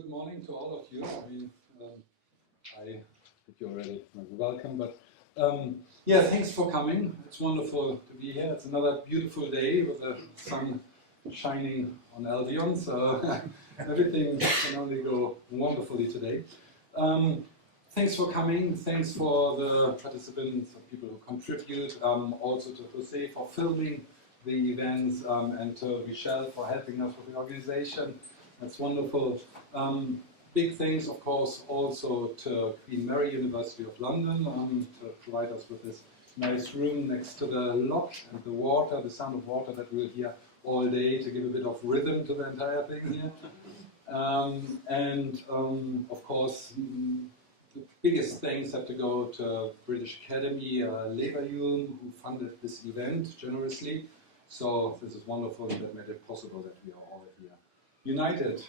good morning to all of you. I mean, I think you already welcome, but yeah, thanks for coming. It's wonderful to be here. It's another beautiful day with the sun shining on Albion, so everything can only go wonderfully today. Thanks for coming. Thanks for the participants, people who contribute. Also to Jose for filming the events, and to Michelle for helping us with the organization. That's wonderful. Big thanks, of course, also to Queen Mary University of London to provide us with this nice room next to the loch and the water, the sound of water that we'll hear all day to give a bit of rhythm to the entire thing here. Of course, the biggest thanks have to go to British Academy, Leverhulme, who funded this event generously. So this is wonderful, and that made it possible that we are all here united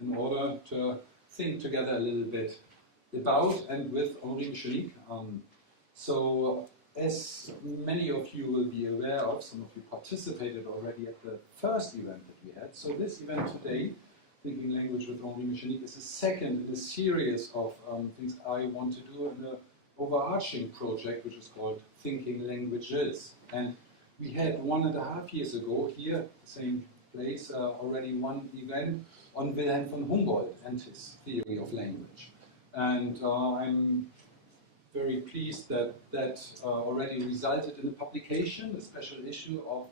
in order to think together a little bit about and with Henri Meschonnic. So as many of you will be aware of, some of you participated already at the first event that we had. So this event today, Thinking Language with Henri Meschonnic, is the second in a series of things I want to do in the overarching project, which is called Thinking Languages. And we had 1.5 years ago here, same place, already one event on Wilhelm von Humboldt and his theory of language. And I'm very pleased that that already resulted in a publication, a special issue of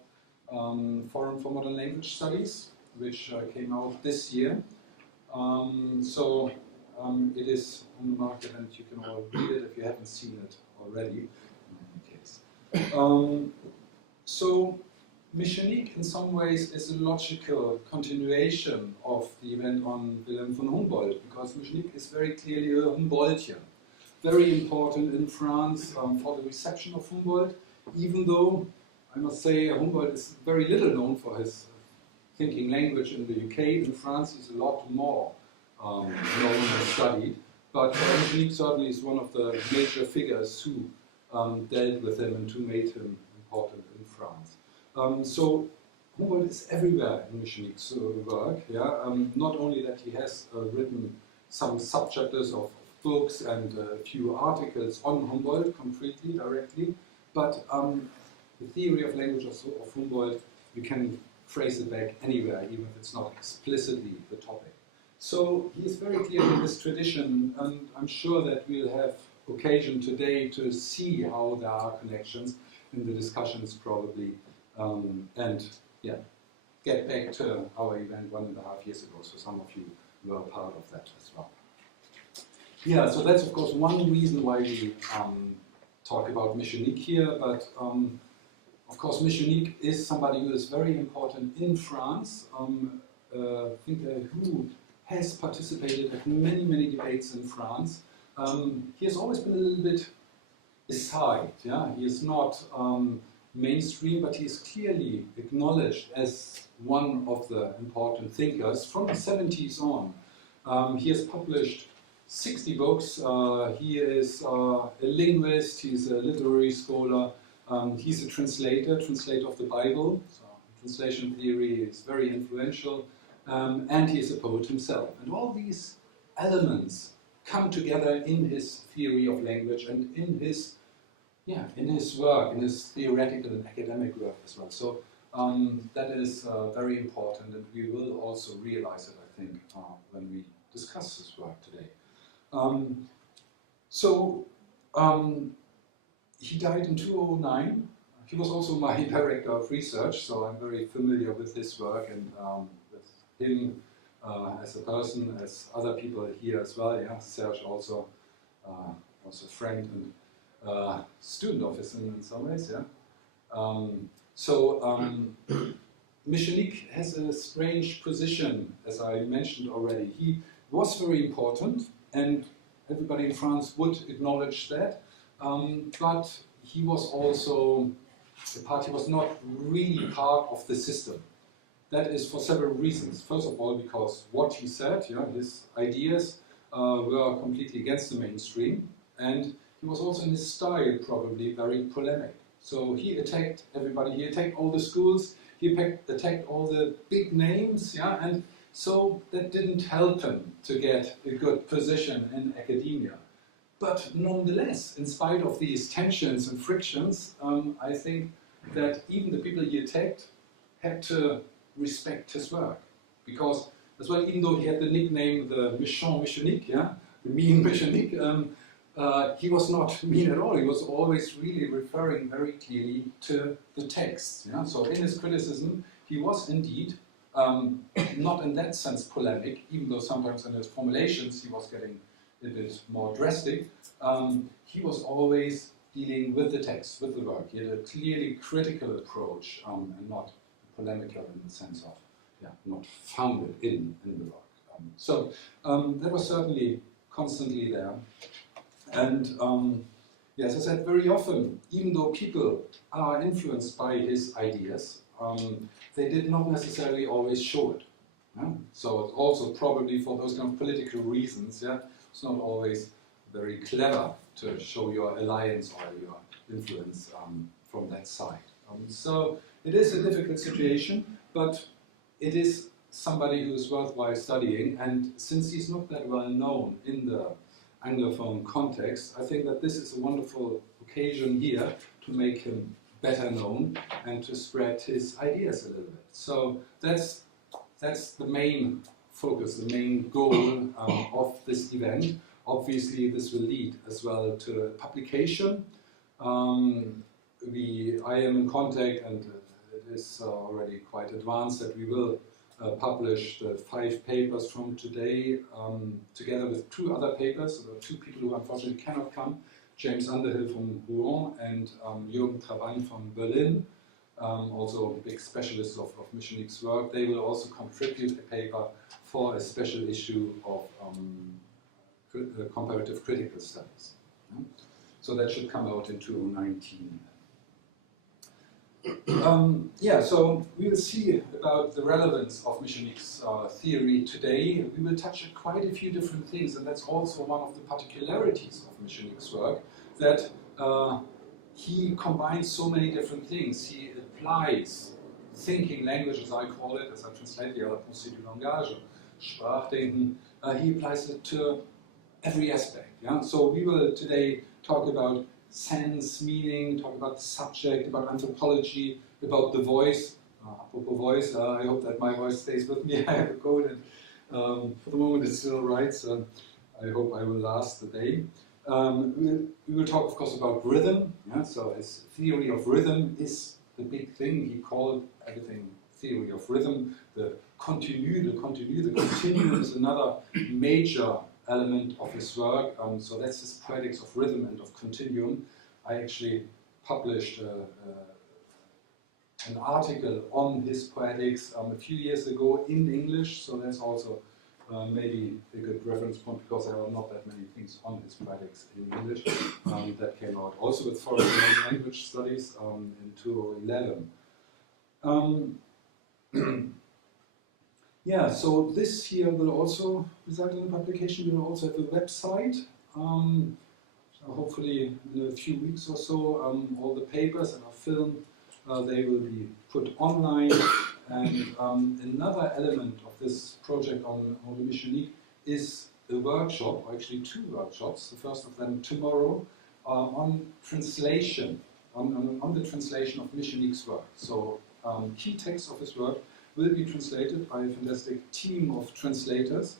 Forum for Modern Language Studies, which came out this year. It is on the market, and you can all read it if you haven't seen it already, in any case. So Meschonnic, in some ways, is a logical continuation of the event on Wilhelm von Humboldt, because Meschonnic is very clearly a Humboldtian. Very important in France for the reception of Humboldt, even though, I must say, Humboldt is very little known for his thinking language in the UK. In France, he's a lot more known and studied. But Meschonnic certainly is one of the major figures who dealt with him and who made him important in France. So Humboldt is everywhere in Meschonnic's work. Yeah? Not only that he has written some subchapters of books and a few articles on Humboldt, concretely, directly, but the theory of language of Humboldt, you can trace it back anywhere, even if it's not explicitly the topic. So he is very clear in this tradition, and I'm sure that we'll have occasion today to see how there are connections in the discussions probably. And yeah, get back to our event 1.5 years ago, so some of you were part of that as well. Yeah, so that's of course one reason why we talk about Meschonnic here, but of course Meschonnic is somebody who is very important in France, a thinker who has participated at many, many debates in France. He has always been a little bit aside, yeah? He is not mainstream, but he is clearly acknowledged as one of the important thinkers from the 70s on. He has published 60 books. He is a linguist, he's a literary scholar, he's a translator of the Bible, so translation theory is very influential, and he is a poet himself. And all these elements come together in his theory of language and in his work, in his theoretical and academic work as well. So that is very important, and we will also realize it, I think, when we discuss his work today. He died in 2009. He was also my director of research, so I'm very familiar with his work and with him as a person, as other people here as well. Yeah, Serge also was a friend and student of his in some ways, yeah. Meschonnic has a strange position, as I mentioned already. He was very important, and everybody in France would acknowledge that, but he was also, the party was not really part of the system. That is for several reasons. First of all, because what he said, his ideas were completely against the mainstream, and he was also in his style probably very polemic. So he attacked everybody, he attacked all the schools, he attacked all the big names, yeah, and So that didn't help him to get a good position in academia. But nonetheless, in spite of these tensions and frictions, I think that even the people he attacked had to respect his work. Because as well, even though he had the nickname the Meschonnic, yeah, the mean Meschonnic, he was not mean at all. He was always really referring very clearly to the text. Yeah? So in his criticism, he was indeed not in that sense polemic, even though sometimes in his formulations he was getting a bit more drastic. He was always dealing with the text, with the work. He had a clearly critical approach and not polemical in the sense of not founded in the work. So that was certainly constantly there. And as I said, very often, even though people are influenced by his ideas, they did not necessarily always show it. Yeah? So it's also probably for those kind of political reasons, it's not always very clever to show your alliance or your influence from that side. So it is a difficult situation, but it is somebody who is worthwhile studying, and since he's not that well known in the Anglophone context, I think that this is a wonderful occasion here to make him better known and to spread his ideas a little bit. So that's the main focus, the main goal of this event. Obviously, this will lead as well to a publication. I am in contact, and it is already quite advanced, that we will publish the 5 papers from today together with 2 other papers. There are 2 people who unfortunately cannot come, James Underhill from Rouen and Jürgen Trabann from Berlin, also big specialists of Meschonnic's work. They will also contribute a paper for a special issue of comparative critical studies. So that should come out in 2019. So we will see about the relevance of Meschonnic's theory today. We will touch quite a few different things, and that's also one of the particularities of Meschonnic's work, that he combines so many different things. He applies thinking language, as I call it, as I translate the pensée du langage, Sprachdenken. He applies it to every aspect. Yeah? So we will today talk about sense, meaning, talk about the subject, about anthropology, about the voice. Apropos voice, I hope that my voice stays with me. I have a cold, and for the moment it's still right, so I hope I will last the day. We will talk, of course, about rhythm. Yeah? So his theory of rhythm is the big thing. He called everything theory of rhythm. The continuum is another major element of his work. So that's his poetics of rhythm and of continuum. I actually published an article on his poetics a few years ago in English, so that's also maybe a good reference point, because there are not that many things on his poetics in English. That came out also with foreign language studies in 2011. So this here will also result in a publication. We will also have a website. Hopefully in a few weeks or so, all the papers and our film, they will be put online. And another element of this project on Meschonnic is a workshop, or actually 2 workshops, the first of them tomorrow, on translation, on the translation of Meschonnic's work. So key texts of his work will be translated by a fantastic team of translators,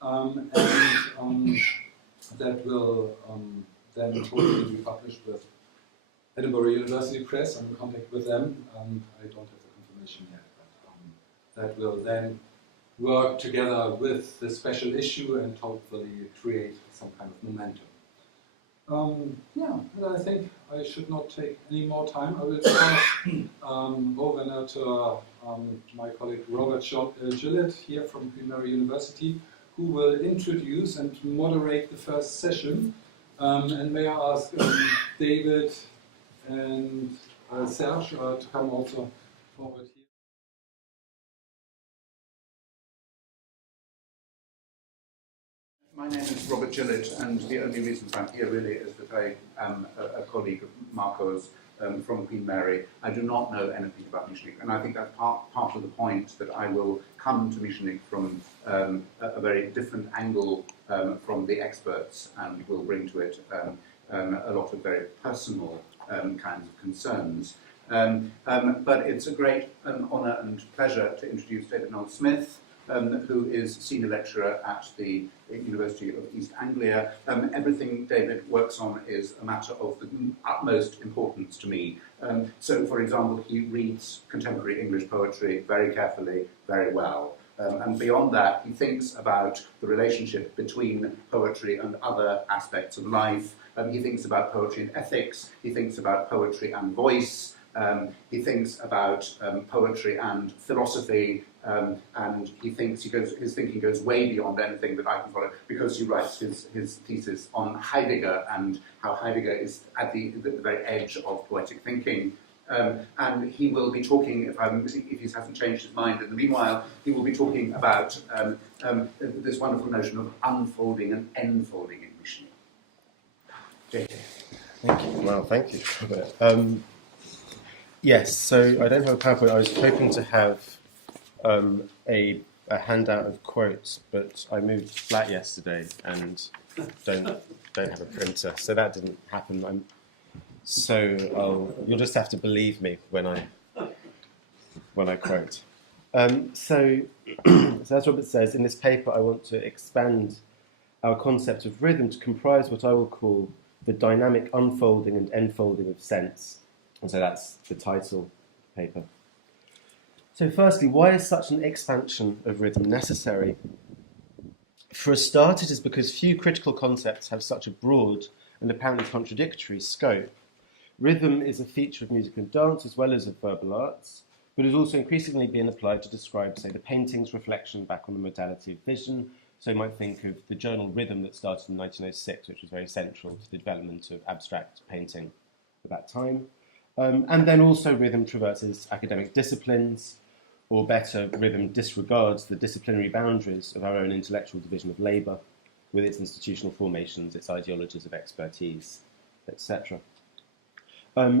and that will then hopefully be published with Edinburgh University Press. I'm in contact with them. I don't have the confirmation yet, but that will then work together with the special issue and hopefully create some kind of momentum. And I think I should not take any more time. I will pass over now to my colleague Robert Gillett here from Henri University, who will introduce and moderate the first session. And may I ask David and Serge to come also forward here. My name is Robert Gillett, and the only reason I'm here really is that I am a colleague of Marko's from Queen Mary. I do not know anything about Meschonnic, and I think that's part of the point that I will come to Meschonnic from a very different angle from the experts, and will bring to it a lot of very personal kinds of concerns. But it's a great honour and pleasure to introduce David Noel Smith, who is Senior Lecturer at the University of East Anglia. Everything David works on is a matter of the utmost importance to me. So, for example, he reads contemporary English poetry very carefully, very well. And beyond that, he thinks about the relationship between poetry and other aspects of life. He thinks about poetry and ethics. He thinks about poetry and voice. He thinks about poetry and philosophy, and his thinking goes way beyond anything that I can follow, because he writes his thesis on Heidegger and how Heidegger is at the very edge of poetic thinking. And he will be talking, if he hasn't changed his mind in the meanwhile, he will be talking about this wonderful notion of unfolding and enfolding in Meschonnic. Thank you. Well, thank you. Yes, so I don't have a PowerPoint. I was hoping to have a handout of quotes, but I moved flat yesterday and don't have a printer, so that didn't happen. You'll just have to believe me when I quote. So as Robert says, in this paper I want to expand our concept of rhythm to comprise what I will call the dynamic unfolding and enfolding of sense. And so that's the title paper. So firstly, why is such an expansion of rhythm necessary? For a start, it is because few critical concepts have such a broad and apparently contradictory scope. Rhythm is a feature of music and dance as well as of verbal arts, but is also increasingly being applied to describe, say, the painting's reflection back on the modality of vision. So you might think of the journal Rhythm that started in 1906, which was very central to the development of abstract painting at that time. And then also rhythm traverses academic disciplines, or better, rhythm disregards the disciplinary boundaries of our own intellectual division of labour, with its institutional formations, its ideologies of expertise, etc.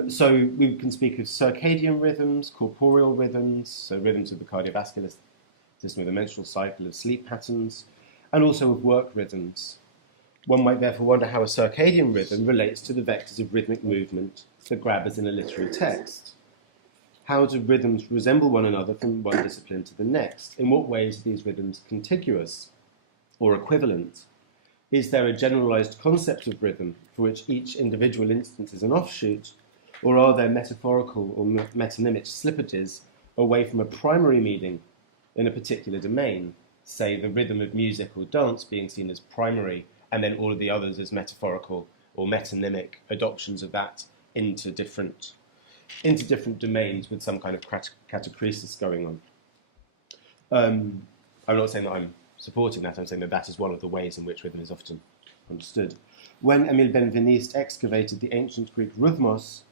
So we can speak of circadian rhythms, corporeal rhythms, so rhythms of the cardiovascular system, of the menstrual cycle, of sleep patterns, and also of work rhythms. One might therefore wonder how a circadian rhythm relates to the vectors of rhythmic movement that grab us in a literary text. How do rhythms resemble one another from one discipline to the next? In what ways are these rhythms contiguous or equivalent? Is there a generalized concept of rhythm for which each individual instance is an offshoot, or are there metaphorical or metonymic slippages away from a primary meaning in a particular domain, say the rhythm of music or dance being seen as primary, and then all of the others as metaphorical or metonymic adoptions of that into different domains with some kind of catachresis going on. I'm not saying that I'm supporting that, I'm saying that is one of the ways in which rhythm is often understood. When Emile Benveniste excavated the ancient Greek rhythmos,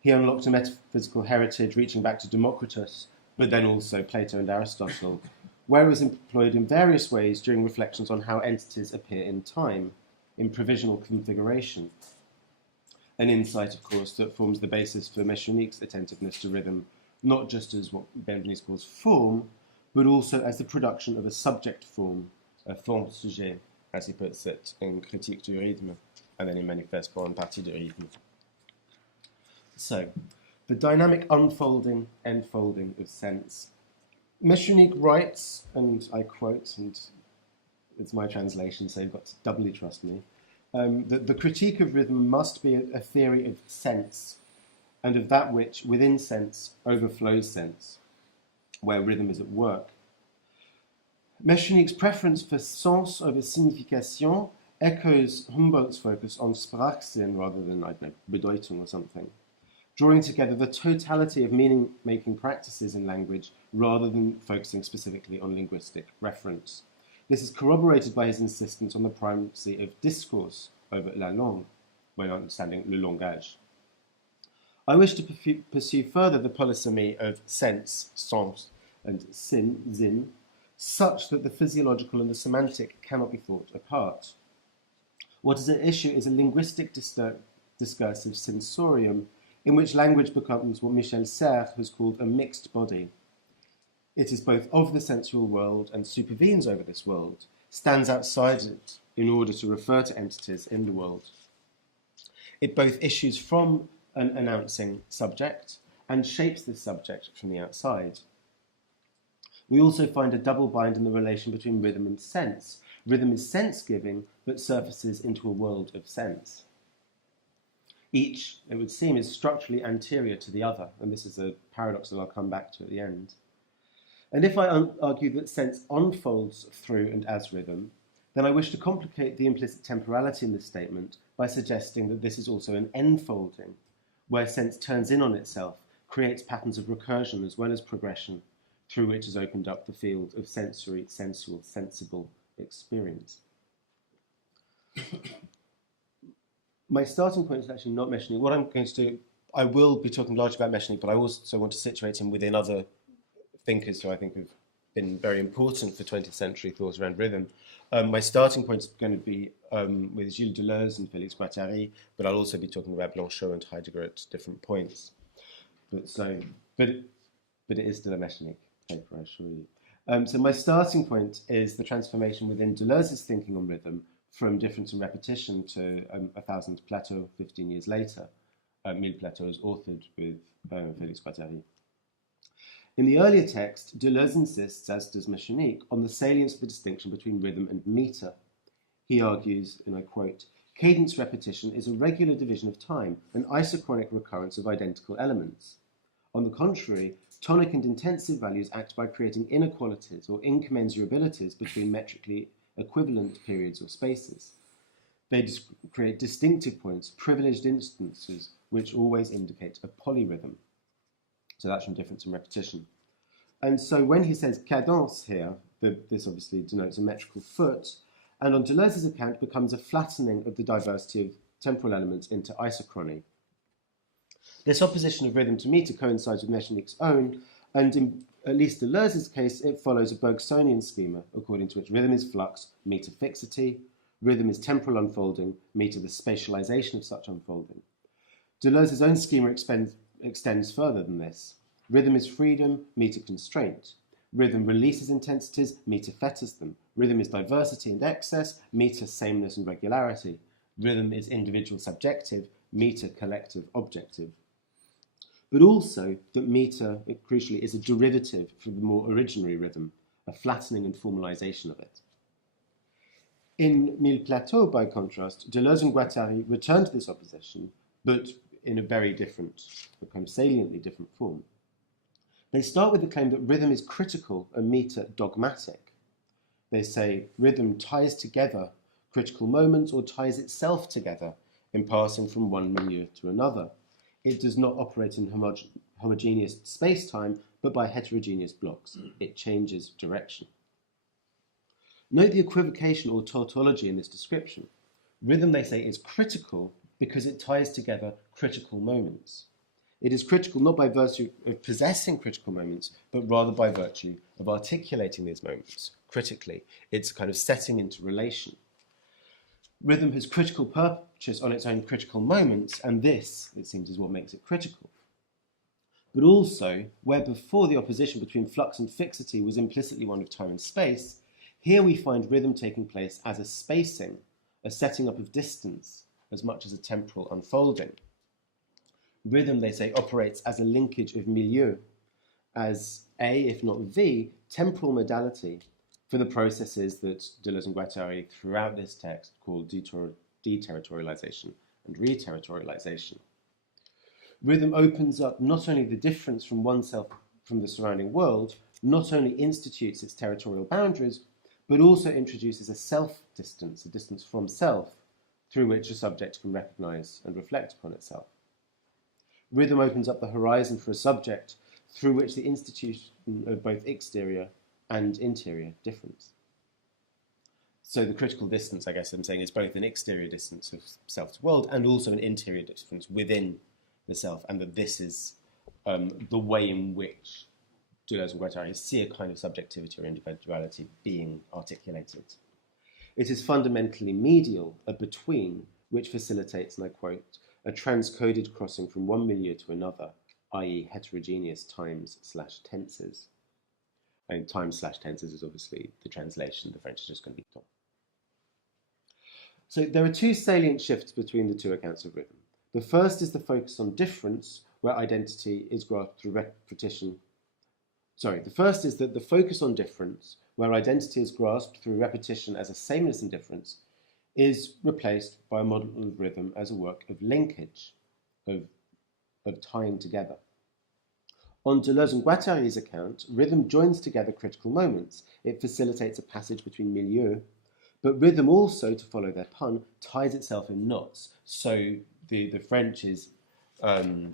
he unlocked a metaphysical heritage reaching back to Democritus, but then also Plato and Aristotle, where it was employed in various ways during reflections on how entities appear in time, in provisional configuration. An insight, of course, that forms the basis for Meschonnic's attentiveness to rhythm, not just as what Benveniste calls form, but also as the production of a subject form, a forme sujet, as he puts it in Critique du rythme, and then in Manifeste pour une partie du rythme. So, the dynamic unfolding, enfolding of sense. Meschonnic writes, and I quote, and it's my translation, so you've got to doubly trust me, that the critique of rhythm must be a theory of sense, and of that which, within sense, overflows sense, where rhythm is at work. Meschonnic's preference for sens over signification echoes Humboldt's focus on Sprachsinn rather than, Bedeutung or something, drawing together the totality of meaning-making practices in language rather than focusing specifically on linguistic reference. This is corroborated by his insistence on the primacy of discourse over la langue, when understanding le langage. I wish to pursue further the polysemy of sense, sens, and zin, such that the physiological and the semantic cannot be thought apart. What is at issue is a linguistic discursive sensorium in which language becomes what Michel Serre has called a mixed body. It is both of the sensual world and supervenes over this world, stands outside it in order to refer to entities in the world. It both issues from an announcing subject and shapes this subject from the outside. We also find a double bind in the relation between rhythm and sense. Rhythm is sense-giving, but surfaces into a world of sense. Each, it would seem, is structurally anterior to the other, and this is a paradox that I'll come back to at the end. And if I argue that sense unfolds through and as rhythm, then I wish to complicate the implicit temporality in this statement by suggesting that this is also an enfolding, where sense turns in on itself, creates patterns of recursion as well as progression, through which is opened up the field of sensory, sensual, sensible experience. My starting point is actually not Meschonnic. What I'm going to do, I will be talking largely about Meschonnic, but I also want to situate him within other thinkers who I think have been very important for 20th century thought around rhythm. My starting point is going to be with Gilles Deleuze and Félix Guattari, but I'll also be talking about Blanchot and Heidegger at different points. But it is still a Meschonnic paper, I assure you. So my starting point is the transformation within Deleuze's thinking on rhythm from difference and repetition to 1000 Plateau 15 years later. 1000 Plateau is authored with Félix Guattari. In the earlier text, Deleuze insists, as does Meschonnic, on the salience of the distinction between rhythm and meter. He argues, and I quote, "Cadence repetition is a regular division of time, an isochronic recurrence of identical elements. On the contrary, tonic and intensive values act by creating inequalities or incommensurabilities between metrically equivalent periods or spaces. They create distinctive points, privileged instances, which always indicate a polyrhythm." So that's from difference and repetition. And so when he says cadence here, this obviously denotes a metrical foot, and on Deleuze's account becomes a flattening of the diversity of temporal elements into isochrony. This opposition of rhythm to meter coincides with Meschonnic's own, and in at least Deleuze's case, it follows a Bergsonian schema, according to which rhythm is flux, meter fixity, rhythm is temporal unfolding, meter the spatialization of such unfolding. Deleuze's own schema extends further than this. Rhythm is freedom, meter constraint. Rhythm releases intensities, meter fetters them. Rhythm is diversity and excess, meter sameness and regularity. Rhythm is individual subjective, meter collective objective. But also that meter, crucially, is a derivative from the more originary rhythm, a flattening and formalization of it. In 1000 Plateau, by contrast, Deleuze and Guattari return to this opposition, but in a very different, a kind of saliently different form. They start with the claim that rhythm is critical and meter dogmatic. They say rhythm ties together critical moments or ties itself together in passing from one milieu to another. It does not operate in homogeneous space-time, but by heterogeneous blocks. It changes direction. Note the equivocation or tautology in this description. Rhythm, they say, is critical because it ties together critical moments. It is critical not by virtue of possessing critical moments, but rather by virtue of articulating these moments critically. It's a kind of setting into relation. Rhythm has critical purchase on its own critical moments, and this, it seems, is what makes it critical. But also, where before the opposition between flux and fixity was implicitly one of time and space, here we find rhythm taking place as a spacing, a setting up of distance, as much as a temporal unfolding. Rhythm, they say, operates as a linkage of milieu, as a, if not the, temporal modality for the processes that Deleuze and Guattari throughout this text call deterritorialization and reterritorialization. Rhythm opens up not only the difference from oneself from the surrounding world, not only institutes its territorial boundaries, but also introduces a self-distance, a distance from self, through which a subject can recognize and reflect upon itself. Rhythm opens up the horizon for a subject through which the institution of both exterior and interior difference. So the critical distance, I guess I'm saying, is both an exterior distance of self to world and also an interior difference within the self, and that this is the way in which Deleuze and Guattari see a kind of subjectivity or individuality being articulated. It is fundamentally medial, a between, which facilitates, and I quote, a transcoded crossing from one milieu to another, i.e. heterogeneous times/tenses. And times/tenses is obviously the translation, the French is just going to be temps. So there are two salient shifts between the two accounts of rhythm. The first is the focus on difference, where identity is grasped through repetition. The first is that the focus on difference, where identity is grasped through repetition as a sameness and difference, is replaced by a model of rhythm as a work of linkage, of tying together. On Deleuze and Guattari's account, rhythm joins together critical moments. It facilitates a passage between milieux, but rhythm also, to follow their pun, ties itself in knots. So the French is c'est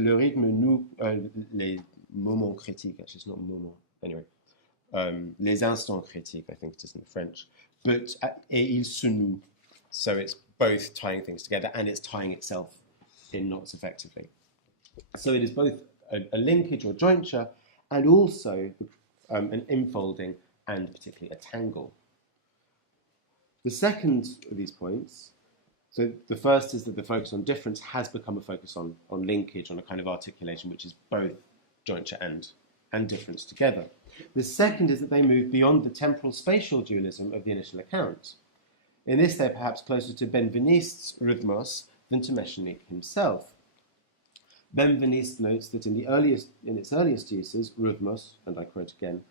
le rythme nous les moments critiques. Actually, it's not moment. Anyway, les instants critiques, I think it is in French. But et il se noue. So it's both tying things together and it's tying itself in knots effectively. So it is both a linkage or jointure and also an infolding and particularly a tangle. The second of these points, so the first is that the focus on difference has become a focus on linkage, on a kind of articulation which is both jointure and difference together. The second is that they move beyond the temporal spatial dualism of the initial account. In this, they're perhaps closer to Benveniste's rhythmos than to Meschonnic himself. Benveniste notes that in its earliest uses, rhythmos, and I quote again,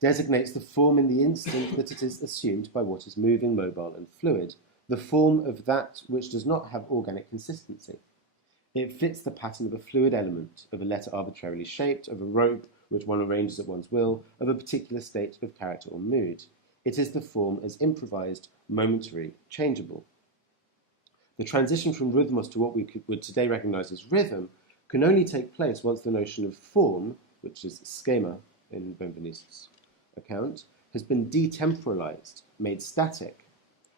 designates the form in the instant that it is assumed by what is moving, mobile, and fluid, the form of that which does not have organic consistency. It fits the pattern of a fluid element, of a letter arbitrarily shaped, of a rope which one arranges at one's will, of a particular state of character or mood. It is the form as improvised, momentary, changeable. The transition from rhythmos to what we would today recognize as rhythm can only take place once the notion of form, which is schema in Benveniste's account, has been detemporalized, made static,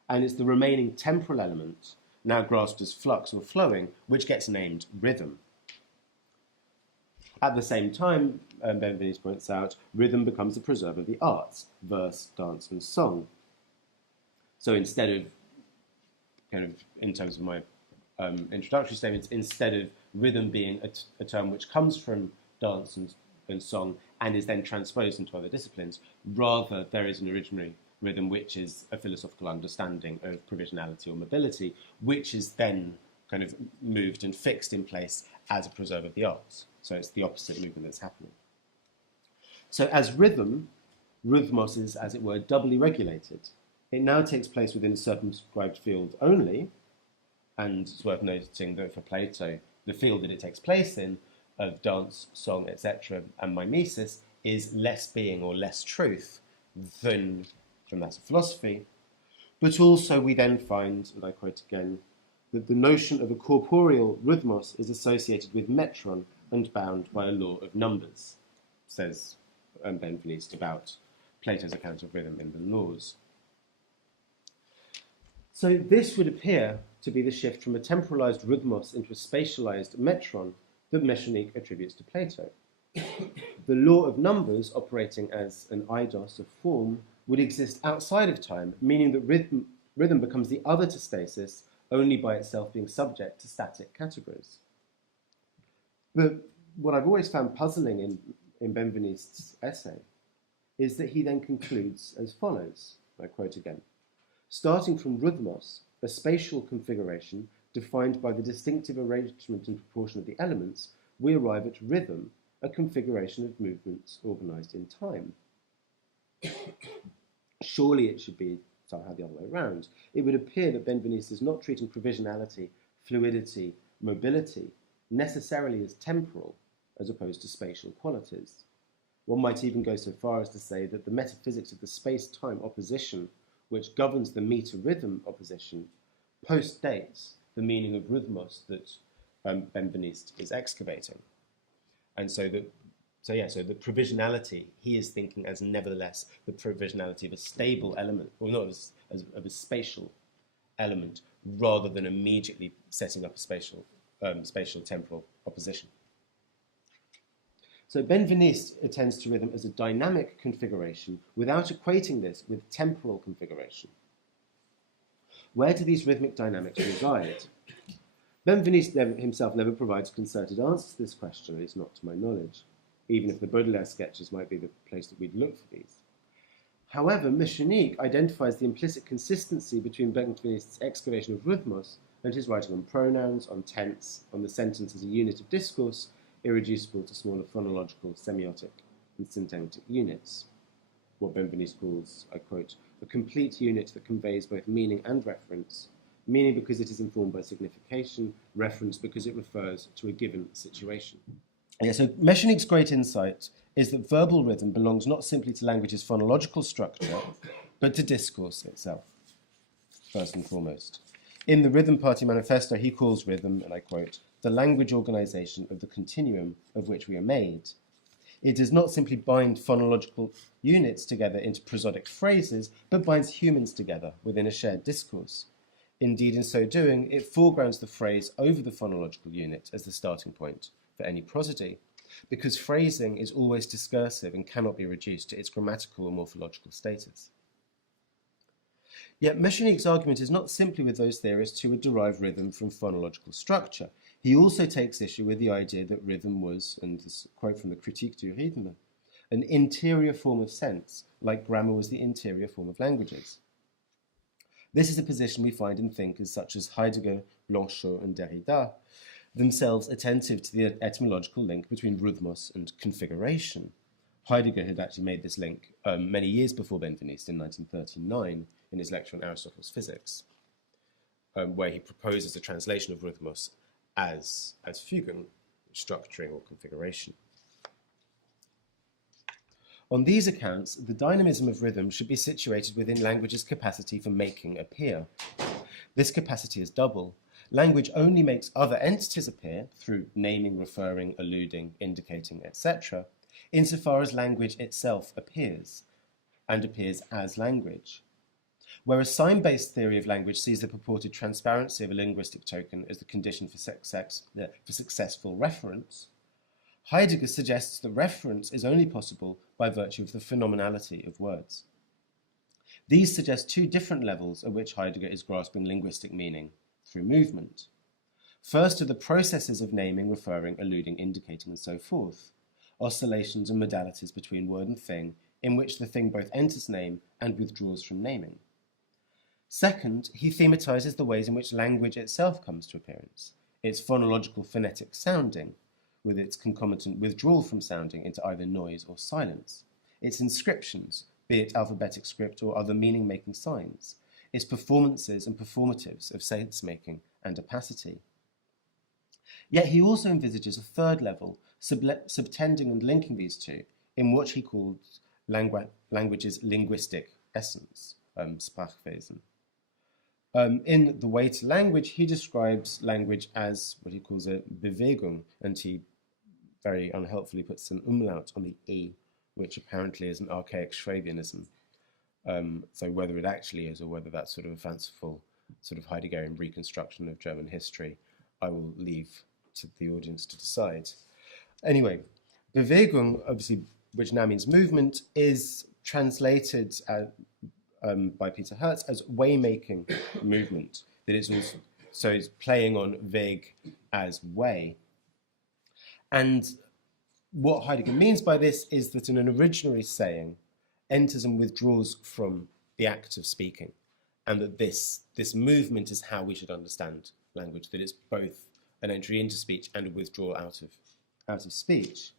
and it's the remaining temporal element, now grasped as flux or flowing, which gets named rhythm. At the same time, Benveniste points out, rhythm becomes the preserve of the arts, verse, dance, and song. So instead of, kind of, in terms of my introductory statements, instead of rhythm being a term which comes from dance and song and is then transposed into other disciplines, rather there is an originary rhythm which is a philosophical understanding of provisionality or mobility, which is then kind of moved and fixed in place as a preserve of the arts. So it's the opposite movement that's happening. So as rhythm, rhythmos is, as it were, doubly regulated. It now takes place within a circumscribed field only, and it's worth noting that for Plato, the field that it takes place in, of dance, song, etc., and mimesis, is less being or less truth than from that of philosophy. But also we then find, and I quote again, that the notion of a corporeal rhythmos is associated with metron and bound by a law of numbers, says Benveniste about Plato's account of rhythm in the Laws. So this would appear to be the shift from a temporalized rhythmos into a spatialized metron that Meschonnic attributes to Plato. The law of numbers, operating as an eidos of form, would exist outside of time, meaning that rhythm becomes the other to stasis only by itself being subject to static categories. But what I've always found puzzling in Benveniste's essay is that he then concludes as follows, I quote again, starting from rhythmos, a spatial configuration defined by the distinctive arrangement and proportion of the elements, we arrive at rhythm, a configuration of movements organized in time. Surely it should be somehow the other way around. It would appear that Benveniste is not treating provisionality, fluidity, mobility necessarily as temporal as opposed to spatial qualities. One might even go so far as to say that the metaphysics of the space-time opposition, which governs the meter-rhythm opposition, postdates the meaning of rhythmos that Benveniste is excavating. And so the provisionality he is thinking as nevertheless the provisionality of a stable element, or not as of a spatial element, rather than immediately setting up a spatial temporal opposition. So Benveniste attends to rhythm as a dynamic configuration without equating this with temporal configuration. where do these rhythmic dynamics reside? Benveniste himself never provides a concerted answer to this question, at least not to my knowledge, even if the Baudelaire sketches might be the place that we'd look for these. However, Meschonnic identifies the implicit consistency between Benveniste's excavation of rhythmos and his writing on pronouns, on tense, on the sentence as a unit of discourse, irreducible to smaller phonological, semiotic, and syntagmatic units. What Benveniste calls, I quote, a complete unit that conveys both meaning and reference, meaning because it is informed by signification, reference because it refers to a given situation. Yeah, so Meschonnic's great insight is that verbal rhythm belongs not simply to language's phonological structure, but to discourse itself, first and foremost. In the Rhythm Party Manifesto, he calls rhythm, and I quote, the language organization of the continuum of which we are made. It does not simply bind phonological units together into prosodic phrases, but binds humans together within a shared discourse. Indeed, in so doing, it foregrounds the phrase over the phonological unit as the starting point for any prosody, because phrasing is always discursive and cannot be reduced to its grammatical or morphological status. Yet Meschonnic's argument is not simply with those theorists who would derive rhythm from phonological structure. He also takes issue with the idea that rhythm was, and this quote from the Critique du Rythme, an interior form of sense, like grammar was the interior form of languages. This is a position we find in thinkers such as Heidegger, Blanchot, and Derrida, themselves attentive to the etymological link between rhythmos and configuration. Heidegger had actually made this link many years before Benveniste in 1939 in his lecture on Aristotle's physics, where he proposes a translation of rhythmos as Fügen, structuring or configuration. On these accounts, the dynamism of rhythm should be situated within language's capacity for making appear. This capacity is double. Language only makes other entities appear through naming, referring, alluding, indicating, etc., insofar as language itself appears, and appears as language. Whereas sign-based theory of language sees the purported transparency of a linguistic token as the condition for successful reference, Heidegger suggests that reference is only possible by virtue of the phenomenality of words. These suggest two different levels at which Heidegger is grasping linguistic meaning through movement. First are the processes of naming, referring, alluding, indicating, and so forth, oscillations and modalities between word and thing, in which the thing both enters name and withdraws from naming. Second, he thematizes the ways in which language itself comes to appearance, its phonological phonetic sounding, with its concomitant withdrawal from sounding into either noise or silence, its inscriptions, be it alphabetic script or other meaning-making signs, its performances and performatives of sense-making and opacity. Yet he also envisages a third level, subtending and linking these two, in what he calls language's linguistic essence, Sprachwesen. In The Way to Language, he describes language as what he calls a Bewegung, and he very unhelpfully puts an umlaut on the E, which apparently is an archaic Schwabianism. So whether it actually is or whether that's sort of a fanciful sort of Heideggerian reconstruction of German history, I will leave to the audience to decide. Anyway, Bewegung, obviously, which now means movement, is translated by Peter Hertz as way-making movement. That is also, so it's playing on Weg as way. And what Heidegger means by this is that an originary saying enters and withdraws from the act of speaking, and that this movement is how we should understand language, that it's both an entry into speech and a withdrawal out of speech.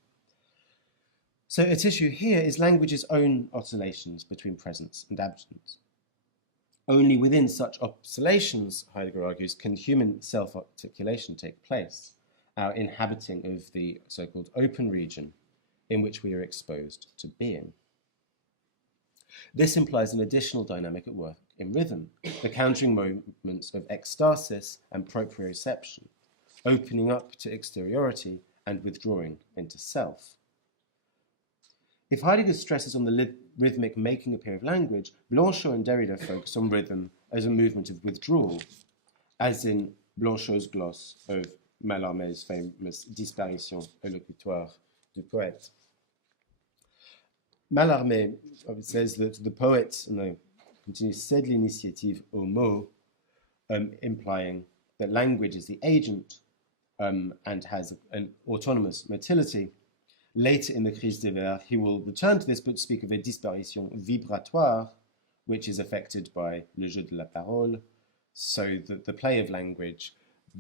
So at issue here is language's own oscillations between presence and absence. Only within such oscillations, Heidegger argues, can human self-articulation take place, our inhabiting of the so-called open region in which we are exposed to being. This implies an additional dynamic at work in rhythm, the countering moments of ecstasis and proprioception, opening up to exteriority and withdrawing into self. If Heidegger stresses on the rhythmic making appear of language, Blanchot and Derrida focus on rhythm as a movement of withdrawal, as in Blanchot's gloss of Mallarmé's famous Disparition élocutoire du poète. Mallarmé says that the poet, and I continue, cède l'initiative au mot, implying that language is the agent and has an autonomous motility. Later in the Crise des Vers, he will return to this but speak of a disparition vibratoire, which is affected by le jeu de la parole, so that the play of language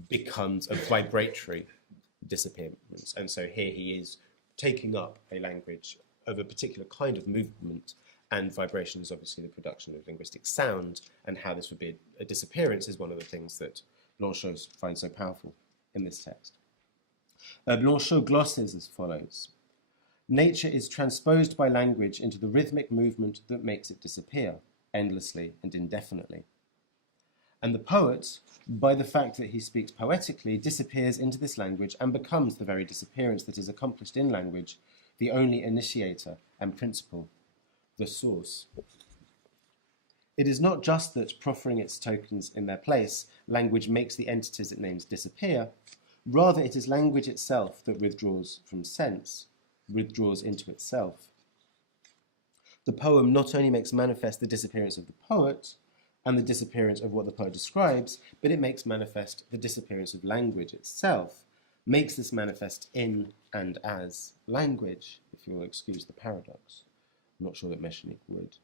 becomes a vibratory disappearance. And so here he is taking up a language of a particular kind of movement, and vibration is obviously the production of linguistic sound, and how this would be a disappearance is one of the things that Blanchot finds so powerful in this text. Blanchot glosses as follows: nature is transposed by language into the rhythmic movement that makes it disappear, endlessly and indefinitely. And the poet, by the fact that he speaks poetically, disappears into this language and becomes the very disappearance that is accomplished in language, the only initiator and principle, the source. It is not just that, proffering its tokens in their place, language makes the entities it names disappear. Rather, it is language itself that withdraws from sense, withdraws into itself. The poem not only makes manifest the disappearance of the poet and the disappearance of what the poet describes, but it makes manifest the disappearance of language itself, makes this manifest in and as language, if you will excuse the paradox. I'm not sure that Meschonnic would.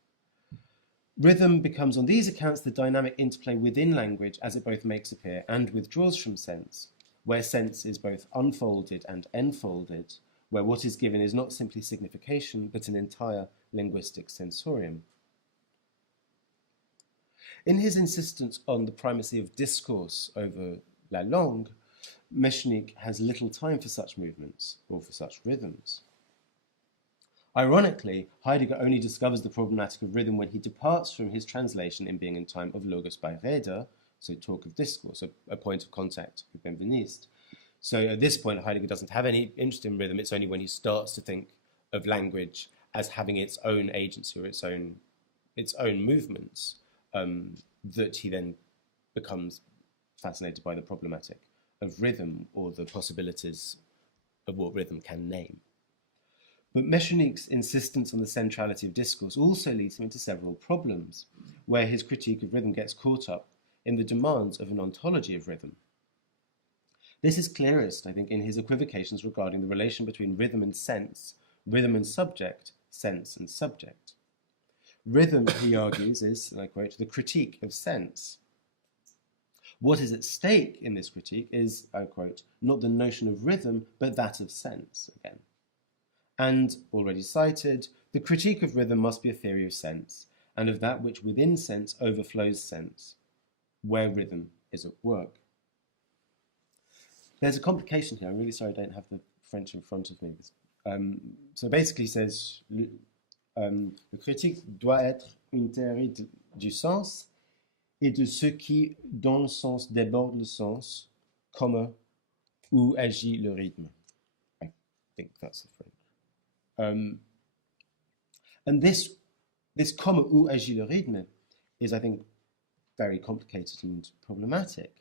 Rhythm becomes on these accounts the dynamic interplay within language as it both makes appear and withdraws from sense, where sense is both unfolded and enfolded, where what is given is not simply signification, but an entire linguistic sensorium. In his insistence on the primacy of discourse over la langue, Meschonnic has little time for such movements or for such rhythms. Ironically, Heidegger only discovers the problematic of rhythm when he departs from his translation in Being and Time of Logos by Rede, so talk of discourse, a point of contact with Benveniste. So at this point, Heidegger doesn't have any interest in rhythm. It's only when he starts to think of language as having its own agency or its own movements that he then becomes fascinated by the problematic of rhythm or the possibilities of what rhythm can name. But Meschonnic's insistence on the centrality of discourse also leads him into several problems, where his critique of rhythm gets caught up in the demands of an ontology of rhythm. This is clearest, I think, in his equivocations regarding the relation between rhythm and sense, rhythm and subject, sense and subject. Rhythm, he argues, is, and I quote, the critique of sense. What is at stake in this critique is, I quote, not the notion of rhythm, but that of sense, again. And, already cited, the critique of rhythm must be a theory of sense, and of that which within sense overflows sense, where rhythm is at work. There's a complication here. I'm really sorry I don't have the French in front of me. So basically says, le critique doit être une théorie du sens et de ce qui, dans le sens, déborde le sens, comme où agit le rythme. I think that's the French. And this comme où agit le rythme is, I think, very complicated and problematic.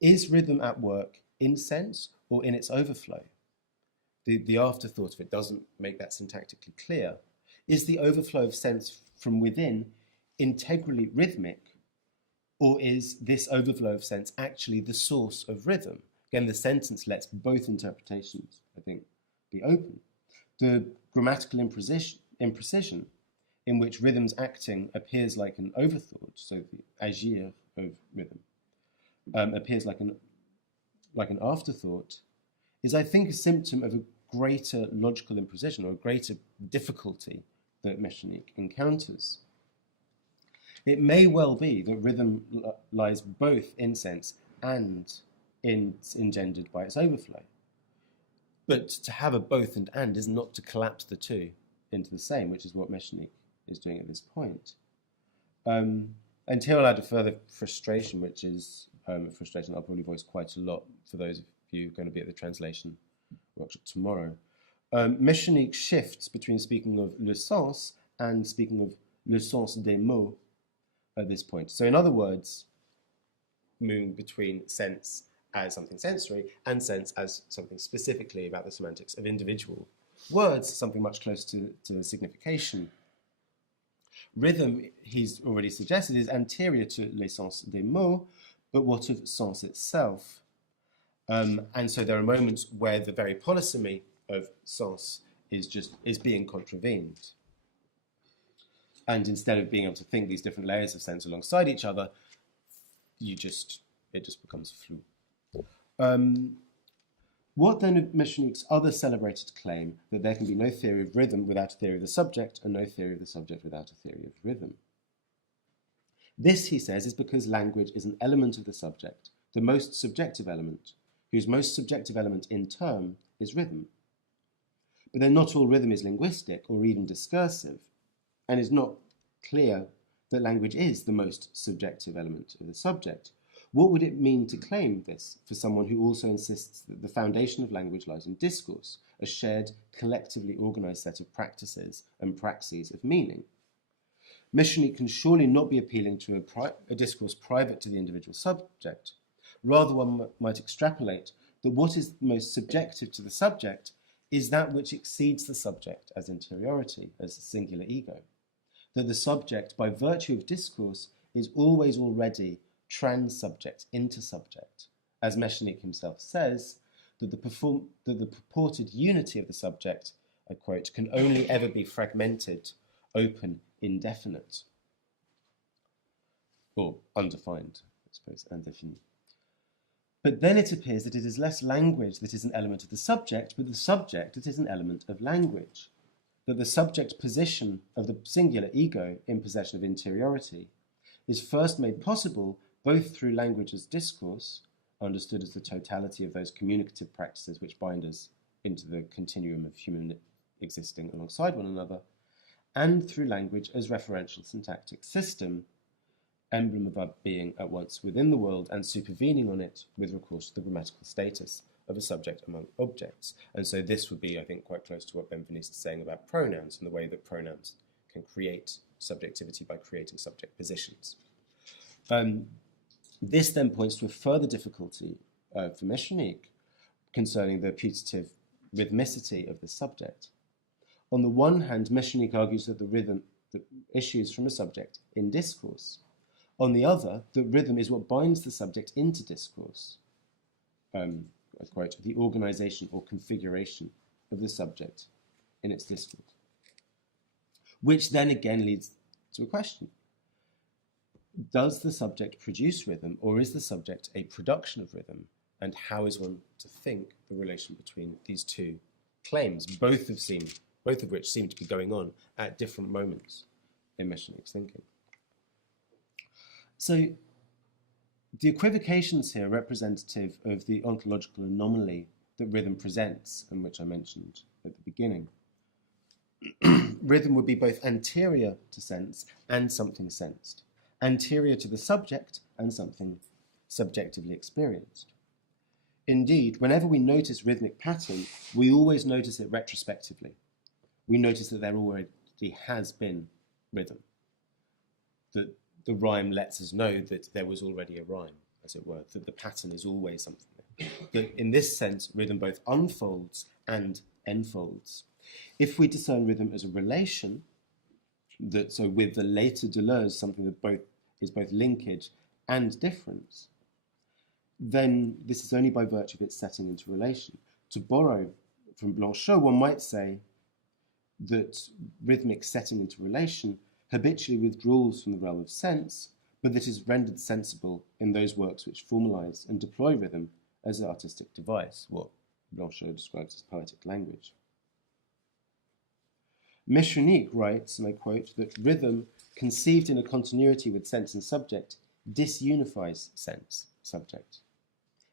Is rhythm at work in sense or in its overflow? The afterthought of it doesn't make that syntactically clear. Is the overflow of sense from within integrally rhythmic, or is this overflow of sense actually the source of rhythm? Again, the sentence lets both interpretations, I think, be open. The grammatical imprecision in which rhythm's acting appears like an overthought, so the agir of rhythm appears like an afterthought, is, I think, a symptom of a greater logical imprecision or a greater difficulty that Meschonnic encounters. It may well be that rhythm lies both in sense and engendered by its overflow. But to have a both and is not to collapse the two into the same, which is what Meschonnic is doing at this point. And here I'll add a further frustration, which is a frustration I'll probably voice quite a lot for those of you who are going to be at the translation workshop tomorrow. Meschonnic shifts between speaking of le sens and speaking of le sens des mots at this point. So in other words, moving between sense as something sensory and sense as something specifically about the semantics of individual words, something much closer to signification. Rhythm, he's already suggested, is anterior to l'essence des mots, but what of sens itself? And so there are moments where the very polysemy of sens is being contravened. And instead of being able to think these different layers of sense alongside each other, it just becomes flou. What then of Meschonnic's other celebrated claim that there can be no theory of rhythm without a theory of the subject, and no theory of the subject without a theory of rhythm? This, he says, is because language is an element of the subject, the most subjective element, whose most subjective element in turn is rhythm. But then not all rhythm is linguistic or even discursive, and it's not clear that language is the most subjective element of the subject. What would it mean to claim this for someone who also insists that the foundation of language lies in discourse, a shared, collectively organised set of practices and praxes of meaning? Meschonnic can surely not be appealing to a discourse private to the individual subject. Rather, one might extrapolate that what is most subjective to the subject is that which exceeds the subject as interiority, as a singular ego. That the subject, by virtue of discourse, is always already trans-subject, inter-subject. As Meschonnic himself says, that the purported unity of the subject, I quote, can only ever be fragmented, open, indefinite, or undefined, I suppose, indefini. But then it appears that it is less language that is an element of the subject, but the subject that is an element of language. That the subject position of the singular ego in possession of interiority is first made possible both through language as discourse, understood as the totality of those communicative practices which bind us into the continuum of human existing alongside one another, and through language as referential syntactic system, emblem of our being at once within the world and supervening on it with recourse to the grammatical status of a subject among objects. And so this would be, I think, quite close to what Benveniste is saying about pronouns and the way that pronouns can create subjectivity by creating subject positions. This then points to a further difficulty for Meschonnic concerning the putative rhythmicity of the subject. On the one hand, Meschonnic argues that the rhythm that issues from a subject in discourse. On the other, that rhythm is what binds the subject into discourse. I quote, the organisation or configuration of the subject in its discourse. Which then again leads to a question. Does the subject produce rhythm, or is the subject a production of rhythm? And how is one to think the relation between these two claims, both of which seem to be going on at different moments in Meschonnic's thinking? So the equivocations here are representative of the ontological anomaly that rhythm presents, and which I mentioned at the beginning. Rhythm would be both anterior to sense and something sensed, anterior to the subject and something subjectively experienced. Indeed, whenever we notice rhythmic pattern, we always notice it retrospectively. We notice that there already has been rhythm, that the rhyme lets us know that there was already a rhyme, as it were, that the pattern is always something there. That in this sense, rhythm both unfolds and enfolds. If we discern rhythm as a relation, so with the later Deleuze, something that is both linkage and difference, then this is only by virtue of its setting into relation. To borrow from Blanchot, one might say that rhythmic setting into relation habitually withdraws from the realm of sense, but that is rendered sensible in those works which formalize and deploy rhythm as an artistic device, what Blanchot describes as poetic language. Meschonnic writes, and I quote, that rhythm, conceived in a continuity with sense and subject, disunifies sense, subject.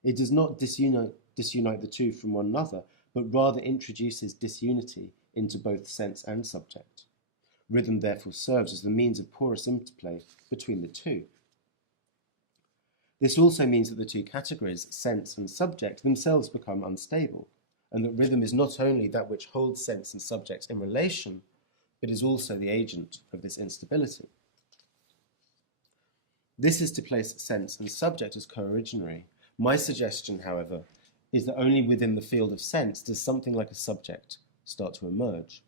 It does not disunite the two from one another, but rather introduces disunity into both sense and subject. Rhythm therefore serves as the means of porous interplay between the two. This also means that the two categories, sense and subject, themselves become unstable, and that rhythm is not only that which holds sense and subject in relation, but is also the agent of this instability. This is to place sense and subject as co-originary. My suggestion, however, is that only within the field of sense does something like a subject start to emerge.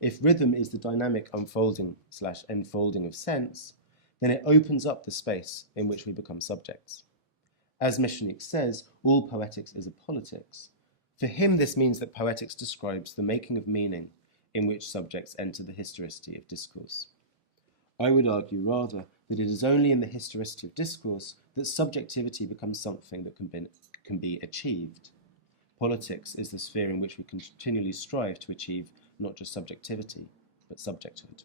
If rhythm is the dynamic unfolding/enfolding of sense, then it opens up the space in which we become subjects. As Meschonnic says, all poetics is a politics. For him, this means that poetics describes the making of meaning in which subjects enter the historicity of discourse. I would argue rather that it is only in the historicity of discourse that subjectivity becomes something that can be achieved. Politics is the sphere in which we continually strive to achieve not just subjectivity, but subjecthood.